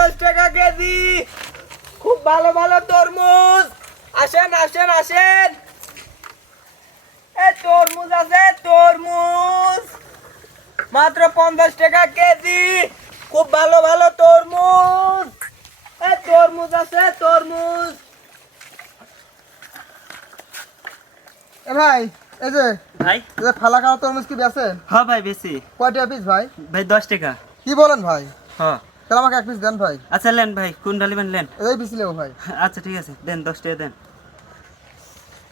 পঞ্চাশ টাকা কেজি। খুব ভালো ভালো তরমুজ। আসেন আসেন আসেন। এই তরমুজ আছে তরমুজ। মাত্র পঞ্চাশ টাকা কেজি। খুব ভালো ভালো তরমুজ। এই তরমুজ আছে তরমুজ। এ ভাই এই যে ভাই? এই যে ফালা খাওয়া তরমুজ কি বেছেন হ্যাঁ ভাই বেশি কয়টা পিস ভাই? ভাই দশ টাকা। কি বলেন ভাই? হ্যাঁ। তাহলে আমাকে এক পিস দেন ভাই। আচ্ছা লেন ভাই কোন ডালিবেন লেন? এই পিস লেবো ভাই। আচ্ছা ঠিক আছে দেন দশ টাকা দেন।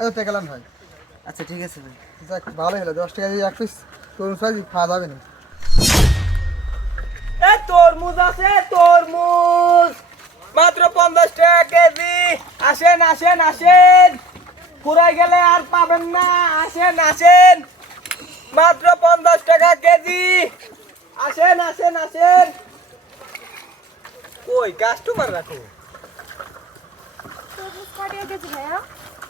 এই টেকালাম ভাই। আচ্ছা ঠিক আছে ভাই। যাক ভালো হলো দশ টাকা দিয়ে এক পিস তরমুজ ভাই খাওয়া যাবে না। এ তরমুজ আছে তরমুজ। মাত্র পঞ্চাশ টাকা কেজি। আসেন আসেন আসেন। ফুরাই গেলে আর পাবেন না। আসেন আসেন। মাত্র পঞ্চাশ টাকা কেজি। আসেন আসেন আসেন। কই কাস্টমার রাখো।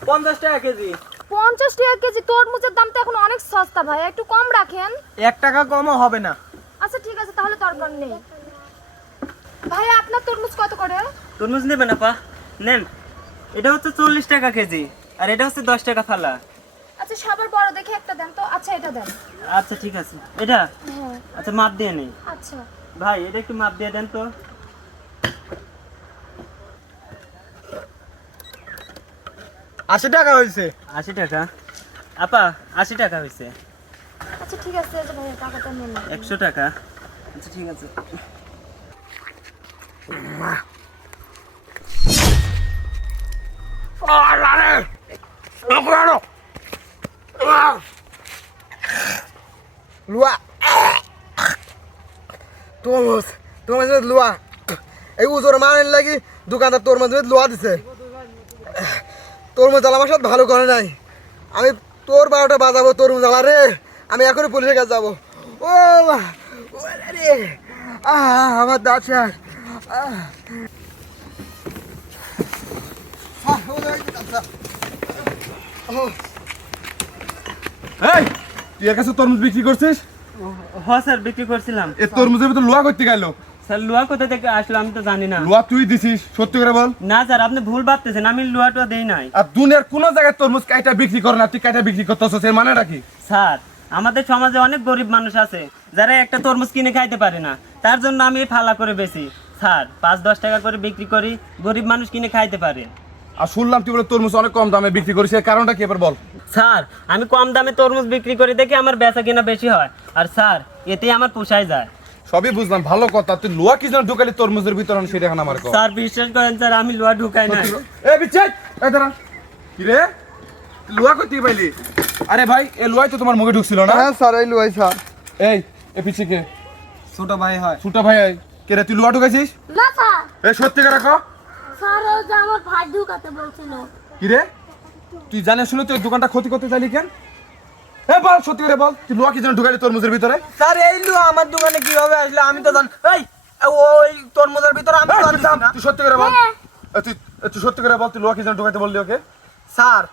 পঞ্চাশ টাকা কেজি। পঞ্চাশ টাকা কেজি তরমুজের দাম তো এখন অনেক সস্তা ভাইয়া একটু কম রাখেন। এক টাকা কমও হবে না। আচ্ছা ঠিক আছে তাহলে দরকার নেই। ভাইয়া আপনার তরমুজ কত করে? তরমুজ নেবেন আপা নেন। এটা হচ্ছে চল্লিশ টাকা কেজি আর এটা হচ্ছে দশ টাকা ফালা আচ্ছা সবার বড় দেখে একটা দেন তো। আচ্ছা এটা দেন। আচ্ছা ঠিক আছে। এটা? হ্যাঁ। আচ্ছা মাপ দিয়ে নেই। আচ্ছা। ভাই এটা একটু মাপ দিয়ে দেন তো। আশি টাকা হয়েছে আশি টাকা? আপা আশি টাকা হয়েছে আচ্ছা ঠিক আছে টাকাটা নিয়ে নিন। একশো টাকা? আচ্ছা ঠিক আছে। লুয়া। তরমুজ লুয়া। এই উজোর মারেন লাগি দোকানদার তরমুজ লোয়া দিছে। তরমুজ জ্বালা আমার সাথে ভালো করে নাই। আমি তোর বারোটা বাজাবো তরমুজ জ্বালা রে। আমি এখনই পুলিশের কাছে যাব। ও রে আমার দাঁত শেষ। আহ। আহ, ও রে। ও, এই তুই এর কাছে তরমুজ বিক্রি করছিস? হ্যাঁ স্যার বিক্রি করছিলাম। এ তরমুজের ভিতর লোয়া করতে গেল। স্যার লোহা কোথা থেকে আসলো আমি তো জানি না। লোয়া তুই দিছিস সত্যি করে বল। না স্যার আপনি ভুল ভাবতেছেন আমি টোয়া দেই নাই। আর দুনিয়ার কোন জায়গায় তরমুজ কাইটা বিক্রি করে না তুই কাইটা বিক্রি করতেছিস এর মানে রাখি স্যার আমাদের সমাজে অনেক গরিব মানুষ আছে যারা একটা তরমুজ কিনে খাইতে পারে না। তার জন্য আমি ফালা করে বেশি স্যার পাঁচ দশ টাকা করে বিক্রি করি গরিব মানুষ কিনে খাইতে পারে। আর শুনলাম তুই বলে তরমুজ অনেক কম দামে বিক্রি করিস এর কারণটা কি এবার বল? স্যার আমি কম দামে তরমুজ বিক্রি করি দেখি আমার বেচা কিনা বেশি হয়। আর স্যার এতেই আমার পোষায় যায়। সবই বুঝলাম ভালো কথা। তুই লোয়া কি যেন ঢুকালি তরমুজের ভিতরে সেটা এখন আমার কর স্যার বিশ্বাস করেন স্যার আমি লোহা ঢুকাই না এ বিচ্ছেদ! এই দাঁড়া। কি রে লোয়া করতে পাইলি? আরে ভাই এ লোয়াই তো তোমার মুখে ঢুকছিল না? হ্যাঁ স্যার এই লুয়াই স্যার। এই এ পিছে কে? ছোট ভাই হয়। ছোটা ভাই আয়। কে রে তুই লোয়া ঢুকাইছিস? না স্যার। এ সত্যি করে রাখো স্যার ওই যে আমার ভাই ঢুকাতে বলছিল। কি রে তুই জানিস শুনে তুই দোকানটা ক্ষতি করতে চাইলি কেন? এ বল সত্যি করে বল। তুই লোয়া কি যেন ঢুকালি তরমুজের ভিতরে? স্যার এই লু আমার দোকানে কীভাবে আসলো? আমি তো জান এই ওই তরমুজের ভিতরে আমি তো জানি না। তুই সত্যি করে বল। তুই তুই সত্যি করে বল তুই লোয়া কি যেন ঢুকাইতে বললি ওকে? স্যার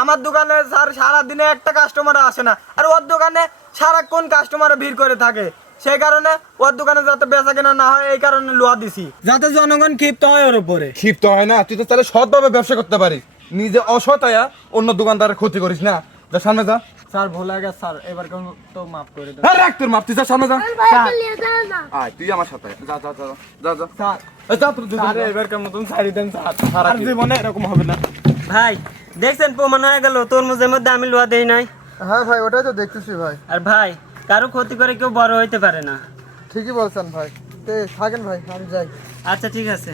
আমার দোকানে স্যার সারা দিনে একটা কাস্টমার আসে না। আর ওর দোকানে সারাক্ষণ কাস্টমার ভিড় করে থাকে। সেই কারণে ওর দোকানে যাতে বেচা কেনা না হয় এই কারণে লোয়া দিছি। যাতে জনগণ ক্ষিপ্ত হয় ওর উপরে। ক্ষিপ্ত হয় না তুই তো তাহলে সৎভাবে ব্যবসা করতে পারিস। নিজে অসৎ আয়া অন্য দোকানদারের ক্ষতি করিস না। যা সামনে যা। স্যার ভুল হয়ে গেছে স্যার। এবার তো মাফ করে দেন হ্যাঁ রাখ তোর মাপ তুই যা সামনে যা। আয় তুই আমার সাথে। যা যা যা যা যা। স্যার। যা তোর স্যার যা এবারকার মতন ছাড়ি দেন স্যার। আর আর জীবনে এরকম হবে না। ভাই দেখছেন প্রমাণ হয়ে গেল তরমুজের মধ্যে আমি লোহা দেই নাই। হ্যাঁ ভাই ওটাই তো দেখতেছি ভাই। আর ভাই কারও ক্ষতি করে কেউ বড় হইতে পারে না। ঠিকই বলছেন ভাই। তে থাকেন ভাই আমি যাই। আচ্ছা ঠিক আছে।